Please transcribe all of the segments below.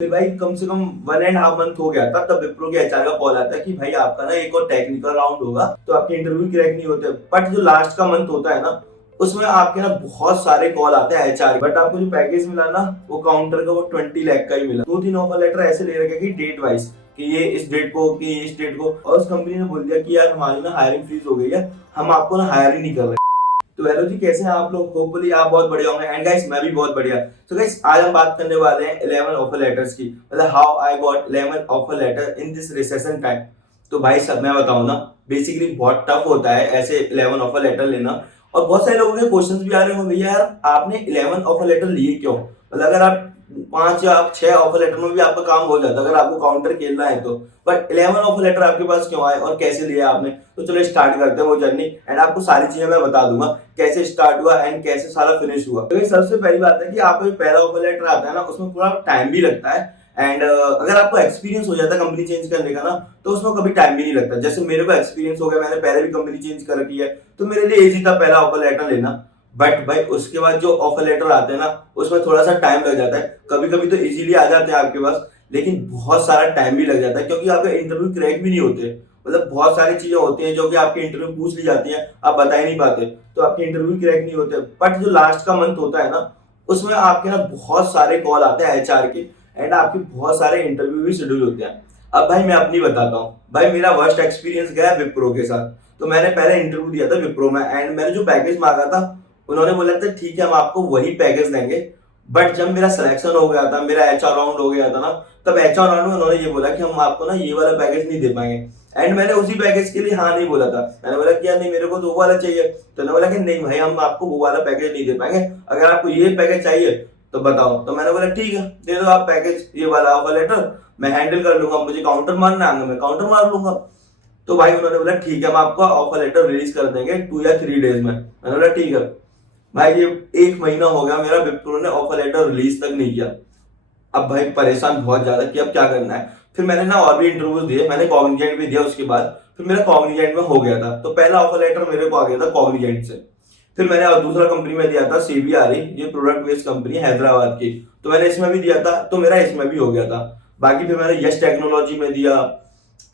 फिर भाई कम से कम 1.5 मंथ हो गया था, तब विप्रो के एचआर का कॉल आता है कि भाई आपका ना एक और टेक्निकल राउंड होगा, तो आपके इंटरव्यू क्रैक नहीं होते। बट जो लास्ट का मंथ होता है ना, उसमें आपके ना बहुत सारे कॉल आते हैं एचआर, बट आपको जो पैकेज मिला ना वो काउंटर का वो 20 लाख का ही मिला। 2-3 ऑफर लेटर ऐसे ले रखे कि डेट वाइज, कि ये इस डेट को, कि इस डेट को, और उस कंपनी ने बोल दिया कि यार हमारी ना हायरिंग फ्रीज हो गई है, हम आपको ना हायर ही नहीं कर रहे। तो हेलो जी, कैसे हैं आप लोग? होपफुली आप बहुत बढ़िया होंगे। एंड गाइस, मैं भी बहुत बढ़िया। तो गाइस, आज हम बात करने वाले हैं 11 ऑफर लेटर्स की, मतलब how I got 11 offer letter in this recession time. तो भाई सब मैं बताऊं ना, बेसिकली बहुत टफ होता है ऐसे 11 ऑफर लेटर लेना। और बहुत सारे लोगों के क्वेश्चंस भी आ रहे होंगे, भैया यार आपने 11 ऑफर लेटर लिए क्यों? मतलब अगर आप 5 या 6 ऑफर लेटर में भी आपका काम हो जाता अगर आपको काउंटर खेलना है तो। बट 11 ऑफर लेटर आपके पास क्यों आए और कैसे लिया आपने? तो चलो स्टार्ट करते हैं वो जर्नी, एंड आपको सारी चीजें मैं बता दूंगा कैसे स्टार्ट हुआ एंड कैसे सारा फिनिश हुआ। तो ये सबसे पहली बात है कि आपका जो पहला ऑफर लेटर आता है ना, उसमें पूरा टाइम भी लगता है। एंड अगर आपको एक्सपीरियंस हो जाता है कंपनी चेंज करने का ना, तो उसमें कभी टाइम भी नहीं लगता। जैसे मेरे को एक्सपीरियंस हो गया, मैंने पहले भी कंपनी चेंज कर रखी है, तो मेरे लिए इजी था पहला ऑफर लेटर लेना। बट भाई उसके बाद जो ऑफर लेटर आते हैं ना, उसमें थोड़ा सा टाइम लग जाता है। कभी कभी तो इजीली आ जाते हैं आपके पास, लेकिन बहुत सारा टाइम भी लग जाता है, क्योंकि आपके इंटरव्यू क्रैक भी नहीं होते। मतलब बहुत सारी चीजें होती हैं जो कि आपके इंटरव्यू पूछ ली जाती हैं, आप बता ही नहीं पाते, तो आपके इंटरव्यू क्रैक नहीं होते। बट जो लास्ट का मंथ होता है ना, उसमें आपके ना बहुत सारे कॉल आते हैं एचआर के, एंड आपके बहुत सारे इंटरव्यू भी शेड्यूल होते हैं। अब भाई मैं अपनी बताता हूँ। भाई मेरा वर्स्ट एक्सपीरियंस गया विप्रो के साथ। तो मैंने पहले इंटरव्यू दिया था विप्रो में, एंड मैंने जो पैकेज मांगा था, उन्होंने बोला था ठीक है हम आपको वही पैकेज देंगे। बट जब मेरा सिलेक्शन हो गया था, मेरा एचआर राउंड हो गया था ना, तब एचआर राउंड में उन्होंने ये बोला कि हम आपको ना ये वाला पैकेज नहीं दे पाएंगे। एंड मैंने उसी पैकेज के लिए हाँ नहीं बोला था। मैंने बोला कि यार नहीं, मेरे को तो वो वाला चाहिए। तो उन्होंने बोला कि नहीं भाई, हम आपको वो वाला पैकेज नहीं दे पाएंगे, अगर आपको ये पैकेज चाहिए तो बताओ। तो मैंने बोला ठीक है, दे दो आप पैकेज, ये वाला ऑफर लेटर मैं हैंडल कर लूंगा, मुझे काउंटर मारना है मैं काउंटर मार लूंगा। तो भाई उन्होंने बोला ठीक है, हम आपको ऑफर लेटर रिलीज कर देंगे 2 या 3 डेज में। मैंने बोला ठीक है। भाई ये 1 महीना हो गया, मेरा विप्रो ने ऑफर लेटर रिलीज तक नहीं किया। अब भाई परेशान बहुत ज्यादा कि अब क्या करना है। फिर मैंने ना और भी इंटरव्यूज दिए, मैंने कॉग्निजेंट भी दिया उसके बाद। फिर मेरा कॉग्निजेंट में हो गया था, तो पहला ऑफर लेटर मेरे को आ गया था कॉग्निजेंट से। फिर मैंने और दूसरा कंपनी में दिया था सीबीआरई, ये प्रोडक्ट बेस्ड कंपनी है हैदराबाद की। तो मैंने इसमें भी दिया था, तो मेरा इसमें भी हो गया था। बाकी फिर मैंने यश टेक्नोलॉजी में दिया।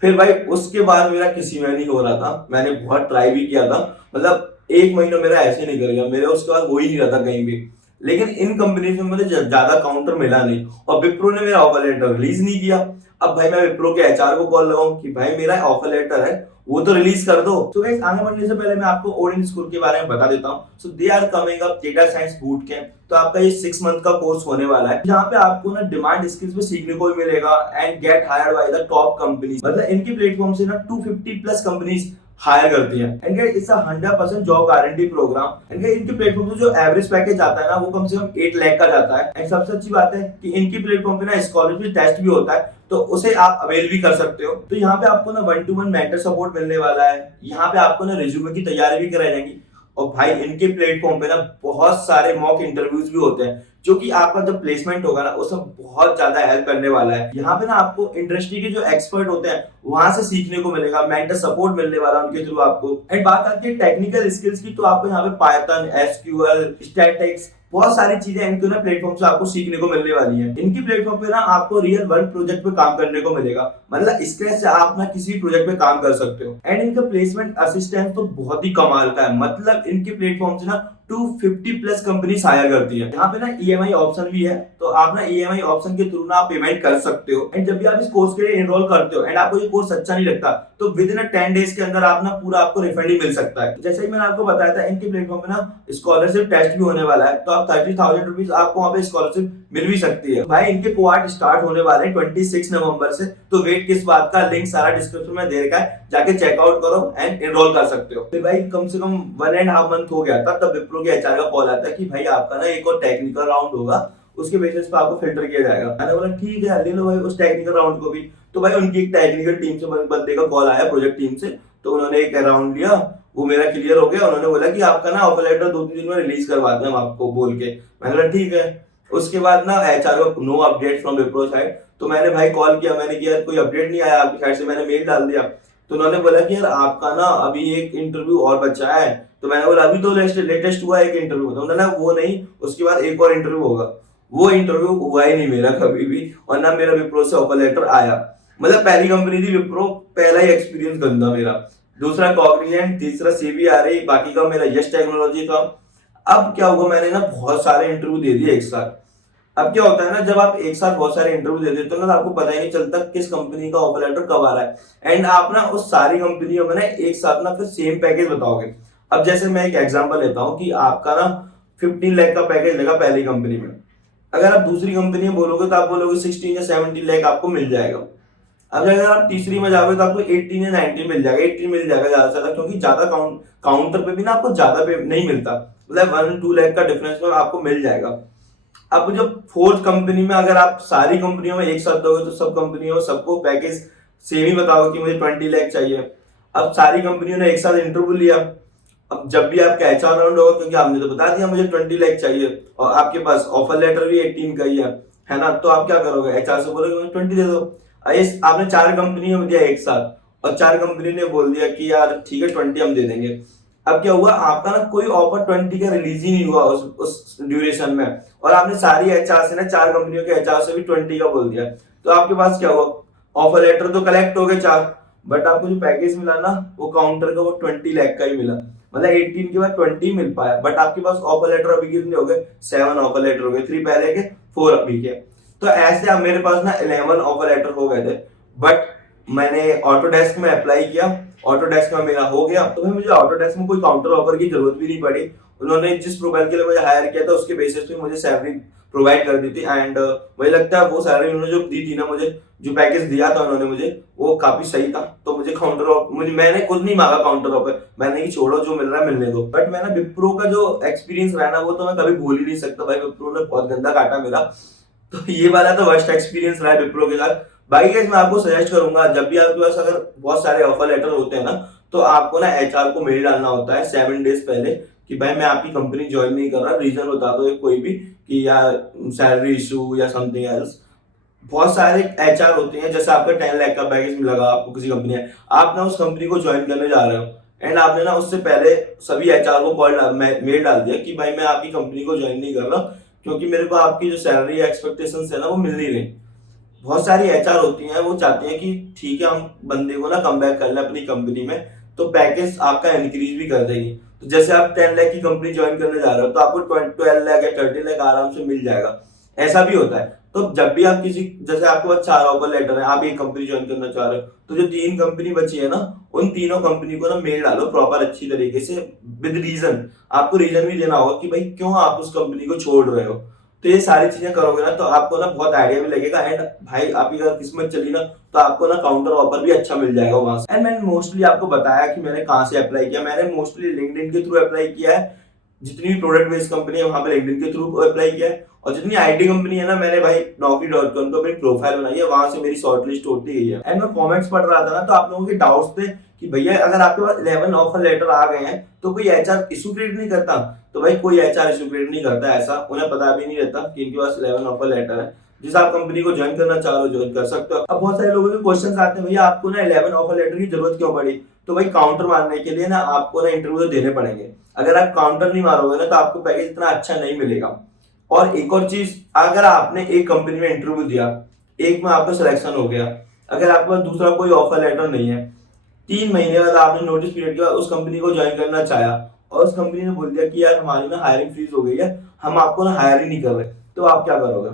फिर भाई उसके बाद मेरा किसी में नहीं हो रहा था, मैंने बहुत ट्राई भी किया था। मतलब 1 महीना मेरा ऐसे निकल गया, मेरे उसके बाद हो ही नहीं रहा था कहीं भी। लेकिन इन कंपनी में मुझे ज्यादा काउंटर मिला नहीं, और विप्रो ने मेरा ऑफर लेटर रिलीज नहीं किया। अब भाई मैं विप्रो के एचआर को कॉल लगाऊं कि भाई मेरा ऑफर लेटर है, वो तो रिलीज कर दो। तो गाइस, आगे बढ़ने से पहले मैं आपको ओरिएंट स्कूल के बारे में बता देता हूँ। So they are coming up data science boot camp. तो आपका ये 6 मंथ का कोर्स होने वाला है, जहाँ पे आपको ना डिमांड स्किल्स में सीखने को भी मिलेगा, and get hired by the top companies. मतलब इनके प्लेटफॉर्म से ना 250 प्लस कंपनीज हायर करती है। And it's a 100% job guarantee program. And इनके प्लेटफॉर्म पे जो एवरेज पैकेज आता है ना, वो कम से कम 8 लाख का जाता है। एंड सबसे अच्छी बात है कि इनकी प्लेटफॉर्म पे ना स्कॉलरशिप टेस्ट भी होता है, तो उसे आप अवेल भी कर सकते हो। तो यहाँ पे आपको ना 1-to-1 मेंटर सपोर्ट मिलने वाला है। यहाँ पे आपको ना रिज्यूमे की तैयारी भी कराई जाएगी। और भाई इनके प्लेटफॉर्म पे ना बहुत सारे मॉक इंटरव्यूज भी होते हैं, जो कि आपका जब प्लेसमेंट होगा ना, उसमें बहुत ज्यादा हेल्प करने वाला है। यहाँ पे ना आपको इंडस्ट्री के जो एक्सपर्ट होते हैं वहां से सीखने को मिलेगा, मेंटर सपोर्ट मिलने वाला उनके थ्रू आपको। एंड बात आती है टेक्निकल स्किल्स की, तो आपको यहाँ पे पाइथन, एसक्यूएल, स्टैटिक्स, बहुत सारी चीजें इनके ना प्लेटफॉर्म से आपको सीखने को मिलने वाली है। इनकी प्लेटफॉर्म पे ना आपको रियल वर्ल्ड प्रोजेक्ट पे काम करने को मिलेगा, मतलब स्क्रैच से आप ना किसी प्रोजेक्ट पे काम कर सकते हो। एंड इनका प्लेसमेंट असिस्टेंट तो बहुत ही कमाल का है, मतलब इनके प्लेटफॉर्म से ना 250 प्लस कंपनी हायर करती है। यहाँ पे ना ईएमआई ऑप्शन भी है, तो आप ना ईएमआई ऑप्शन के थ्रू ना आप पेमेंट कर सकते हो। एंड जब भी आप इस कोर्स के लिए एनरोल करते हो, एंड आपको ये कोर्स अच्छा नहीं लगता, तो विद इन 10 डेज के अंदर आप ना पूरा आपको रिफंड ही मिल सकता है। जैसे ही मैंने आपको बताया था, इनके प्लेटफॉर्म पे ना स्कॉलरशिप टेस्ट भी होने वाला है, तो आप 30,000 रुपीज आपको वहाँ पे स्कॉलरशिप मिल भी सकती है। भाई इनके कोआर्ट स्टार्ट होने वाले हैं 26 नवंबर से, तो वेट किस बात का, लिंक सारा डिस्क्रिप्शन में दे रखा है, जाके चेकआउट करो एंड एनरोल कर सकते हो। फिर भाई कम से कम 1.5 मंथ हो गया था, तब विप्रो के एचआर का कॉल आता है कि भाई आपका ना एक और टेक्निकल राउंड होगा, उसके बेसिस पे आपको फिल्टर किया जाएगा। मैंने बोला ठीक है, ले लो भाई उस टेक्निकल राउंड को भी। तो भाई उनकी एक टेक्निकल टीम से बंदे का कॉल आया, प्रोजेक्ट टीम से। तो उन्होंने एक राउंड लिया, वो मेरा क्लियर हो गया। उन्होंने बोला कि आपका ना ऑफर लेटर 2-3 दिन में रिलीज करवाते हैं हम आपको, बोल के। मैंने बोला ठीक है। उसके बाद ना एचआर को no update from Wipro side. तो मैंने भाई कॉल किया, मैंने किया कोई अपडेट नहीं आया आपकी साइड से, मैंने मेल डाल दिया। तो उन्होंने बोला कि यार आपका ना अभी एक इंटरव्यू और बचा है। तो मैंने बोला अभी तो लेटेस्ट हुआ एक इंटरव्यू। तो उन्होंने वो नहीं, उसके बाद एक और इंटरव्यू होगा। वो इंटरव्यू हुआ ही नहीं मेरा कभी भी, और ना मेरा विप्रो से ऑफर लेटर आया। मतलब पहली कंपनी थी विप्रो, पहला ही एक्सपीरियंस गंदा मेरा। दूसरा कॉग्निजेंट, तीसरा सीबीआरई, बाकी का मेरा यश टेक्नोलॉजी था। अब क्या हुआ, मैंने ना बहुत सारे इंटरव्यू दे दिए एक साथ। अब क्या होता है ना, जब आप एक साथ बहुत सारे इंटरव्यू दे देते हो ना, तो आपको पता ही नहीं चलता किस कंपनी का ऑफर लेटर कब आ रहा है, एंड आप ना उस सारी कंपनियों में ना एक साथ ना फिर सेम पैकेज बताओगे। अब जैसे मैं एक एग्जांपल लेता हूँ कि आपका ना 15 लाख का पैकेज लगा पहली कंपनी में, अगर आप दूसरी कंपनी में बोलोगे तो आप बोलोगे 16 या 17 लाख आपको मिल जाएगा। अब अगर आप तीसरी में जाओगे तो आपको 18 या 19 मिल जाएगा, 18 मिल जाएगा ज्यादा से ज्यादा, क्योंकि ज्यादा काउंटर पे भी ना आपको ज्यादा पे नहीं मिलता, मतलब 1-2 लाख का डिफरेंस में आपको मिल जाएगा। अब जब फोर्थ कंपनी में अगर आप सारी कंपनियों में एक साथ दोगे तो सब कंपनियों में सबको पैकेज सेम ही बताओगे कि मुझे 20 लाख चाहिए। अब सारी कंपनियों ने एक साथ इंटरव्यू लिया, अब जब भी आपका एचआर राउंड होगा, क्योंकि आपने तो बता दिया मुझे 20 लाख चाहिए और आपके पास ऑफर लेटर भी 18 का ही है ना, तो आप क्या करोगे, एचआर से बोलोगे मुझे 20 दे दो। आपने 4 कंपनियों में दिया एक साथ और 4 कंपनी ने बोल दिया कि यार ठीक है 20 हम दे देंगे। अब क्या हुआ, आपका ना कोई ऑफर 20 का रिलीज ही नहीं हुआ उस ड्यूरेशन में, और आपने सारी एचआर से ना 4 कंपनियों के एचआर से भी 20 का बोल दिया। तो आपके पास क्या हुआ, ऑफर लेटर तो कलेक्ट हो गए 4, बट आपको जो पैकेज मिला ना वो काउंटर का वो 20 लाख का ही मिला। मतलब 18 के बाद 20 मिल पाया, बट आपके पास ऑफर लेटर अभी कितने हो गए, 7 ऑफर लेटर हो गए, 3 पहले के 4 अभी के। तो ऐसे अब मेरे पास ना 11 ऑफर लेटर हो गए थे, बट मैंने ऑटोडेस्क में अप्लाई किया, ऑटोडेस्क में मेरा हो गया, तो मुझे ऑटोडेस्क में कोई काउंटर ऑफर की जरूरत भी नहीं पड़ी। उन्होंने जिस प्रोफाइल के लिए मुझे हायर किया था उसके बेसिस पे मुझे सैलरी प्रोवाइड कर दी थी, एंड मुझे लगता है वो सैलरी उन्होंने जो दी थी ना मुझे, जो पैकेज दिया था उन्होंने मुझे, वो काफी सही था। तो मुझे मैंने खुद नहीं मांगा काउंटर ऑफर, मैंने कि छोड़ो जो मिल रहा है मिलने दो। बट मैंने विप्रो का जो एक्सपीरियंस रहा ना वो तो मैं कभी भूल ही नहीं सकता भाई, विप्रो ने बहुत गंदा काटा मेरा। तो ये वाला तो वर्स्ट एक्सपीरियंस रहा है विप्रो के साथ। भाई गाइस मैं आपको सजेस्ट करूंगा, जब भी आपके पास अगर बहुत सारे ऑफर लेटर होते हैं ना, तो आपको ना एचआर को मेल डालना होता है 7 डेज पहले कि भाई मैं आपकी कंपनी ज्वाइन नहीं कर रहा, रीजन बता दो कोई भी, कि या सैलरी इशू या समथिंग एल्स। बहुत सारे एचआर होते हैं, जैसे आपका 10 लाख का पैकेज लगा आपको किसी कंपनी है, आप ना उस कंपनी को ज्वाइन करने जा रहे हो, एंड आपने ना उससे पहले सभी एचआर को मेल डाल दिया कि भाई मैं आपकी कंपनी को ज्वाइन नहीं कर रहा, क्योंकि मेरे को आपकी जो सैलरी एक्सपेक्टेशंस है ना वो मिल नहीं रही। बहुत सारी एचआर होती हैं वो चाहती हैं कि ठीक है हम बंदे को ना कम बैक कर लें अपनी कंपनी में, तो पैकेज आपका इंक्रीज भी कर देगी। तो जैसे आप 10 लाख की कंपनी ज्वाइन करने जा रहे हो तो आपको 12 लाख या 30 लाख आराम से मिल जाएगा, ऐसा भी होता है। तो जब भी आप किसी, जैसे आपके पास 4 ऑफर लेटर है, आप एक कंपनी ज्वाइन करना चाह रहे हो, तो जो 3 कंपनी बची है ना, उन तीनों कंपनी को ना मेल डालो प्रॉपर अच्छी तरीके से, विद रीजन। आपको रीजन भी देना होगा कि भाई क्यों आप उस कंपनी को छोड़ रहे हो। तो ये सारी चीजें करोगे ना तो आपको ना बहुत आइडिया भी लगेगा, एंड भाई आपकी अगर किस्मत चली ना तो आपको ना काउंटर ऑफर भी अच्छा मिल जाएगा वहां से। एंड मैंने मोस्टली आपको बताया कि मैंने कहां से अप्लाई किया, मैंने मोस्टली लिंक्डइन के थ्रू अप्लाई किया है। जितनी भी प्रोडक्ट बेस्ड कंपनी है वहां पे लिंक्डइन के थ्रू अप्लाई किया है, और जितनी आईटी कंपनी है ना मैंने भाई naukri.com पे अपनी प्रोफाइल बनाई है, वहां से मेरी शॉर्ट लिस्ट होती गई है। एंड मैं कमेंट्स पढ़ रहा था ना तो आप लोगों के डाउट्स थे कि भैया अगर आपके पास 11 ऑफर लेटर आ गए हैं तो कोई एचआर इशू क्रिएट नहीं करता। तो भाई कोई एचआर इशू क्रिएट नहीं करता, ऐसा उन्हें पता भी नहीं रहता कि इनके पास 11 ऑफर लेटर है। जिस आप कंपनी को ज्वाइन करना चाह रहे हो ज्वाइन कर सकते हो। अब बहुत सारे लोगों के क्वेश्चन आते हैं, भैया आपको ना 11 ऑफर लेटर की जरूरत क्यों पड़ी। तो भाई काउंटर मारने के लिए ना आपको ना इंटरव्यू देने पड़ेंगे, अगर आप काउंटर नहीं मारोगे ना तो आपको पैकेज इतना अच्छा नहीं मिलेगा। और एक और चीज, अगर आपने एक कंपनी में इंटरव्यू दिया, एक में आपका सिलेक्शन हो गया, अगर आपके पास दूसरा कोई ऑफर लेटर नहीं है, 3 महीने बाद आपने नोटिस पीरियड के बाद उस कंपनी को ज्वाइन करना चाहा और उस कंपनी ने बोल दिया कि यार हमारी ना हायरिंग फ्रीज हो गई है, हम आपको ना हायर ही नहीं कर रहे, तो आप क्या करोगे।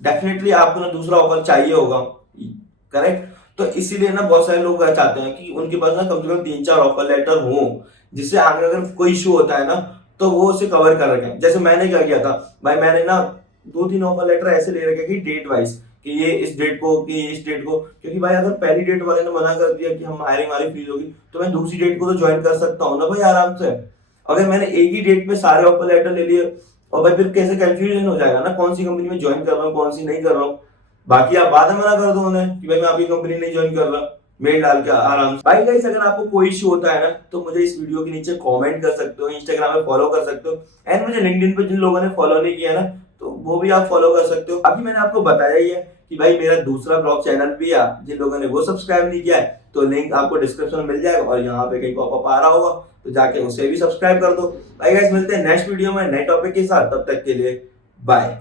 डेफिनेटली आपको ना दूसरा ऑफर चाहिए होगा, करेक्ट। तो इसीलिए ना बहुत सारे लोग चाहते हैं कि उनके पास ना कम से कम 3-4 ऑफर लेटर हो, जिससे आगे अगर कोई इशू होता है ना तो वो उसे कवर कर रखें। जैसे मैंने क्या किया था भाई, मैंने ना 2-3 ऑफर लेटर ऐसे ले रखे कि डेट वाइज, कि ये इस डेट को, कि इस डेट को, क्योंकि भाई अगर पहली डेट वाले ने मना कर दिया कि हम हायरिंग हमारी फ्रीज होगी, तो मैं दूसरी डेट को तो ज्वाइन कर सकता हूँ ना भाई आराम से। अगर मैंने एक ही डेट पे सारे ऑफर लेटर ले लिए और भाई फिर कैसे कंफ्यूजन हो जाएगा ना कौन सी कंपनी में ज्वाइन कर रहा हूँ कौन सी नहीं कर रहा हूँ। बाकी आप बाद में मना कर दो उन्हें कि भाई मैं आपकी कंपनी नहीं ज्वाइन कर रहा, मेल डाल के आराम से। भाई गाइस अगर आपको कोई इशू होता है ना तो मुझे इस वीडियो के नीचे कमेंट कर सकते हो, इंस्टाग्राम पे फॉलो कर सकते हो, एंड मुझे लिंक्डइन पे जिन लोगों ने फॉलो नहीं किया ना तो वो भी आप फॉलो कर सकते हो। अभी मैंने आपको बताया ही है कि भाई मेरा दूसरा ब्लॉग चैनल भी है, जिन लोगों ने वो सब्सक्राइब नहीं किया है तो लिंक आपको डिस्क्रिप्शन में मिल जाएगा और यहाँ पे कहीं पॉपअप आ रहा होगा तो जाके उसे भी सब्सक्राइब कर दो। भाई गाइस मिलते हैं नेक्स्ट वीडियो में नए टॉपिक के साथ, तब तक के लिए बाय।